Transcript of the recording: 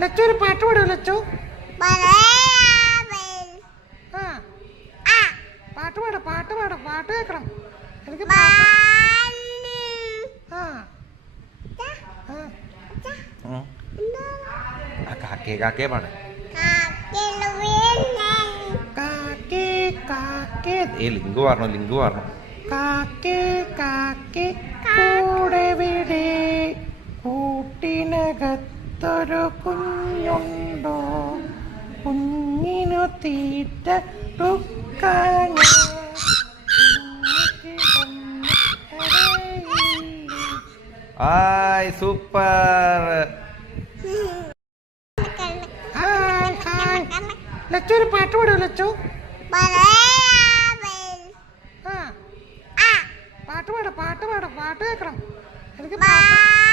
ലച്ചു ഒരു പാട്ട് പാടുമോ ലച്ചു? ആ പാട്ട് പാടാം, പാട്ട് പാടാം, പാട്ട് കേൾക്കണം എനിക്ക്. കാക്കേ കാക്കേ പാട്. കാക്കേ കാക്കേ ലിങ്ക് പറഞ്ഞു, ലിങ്ക് പറഞ്ഞു. കാക്കേ കാക്കേ കൂടെ വിടെ, കൂട്ടിനകത്തൊരു കുഞ്ഞുണ്ടോ, കുഞ്ഞിനു തീറ്റ ആയ് സൂപ്പർ. ലച്ചു ഒരു പാട്ട് പാടുമോ ലച്ചു? ആ പാട്ട് പാടാം, പാട്ട് പാടാം, പാട്ട് കേൾക്കണം എനിക്ക്.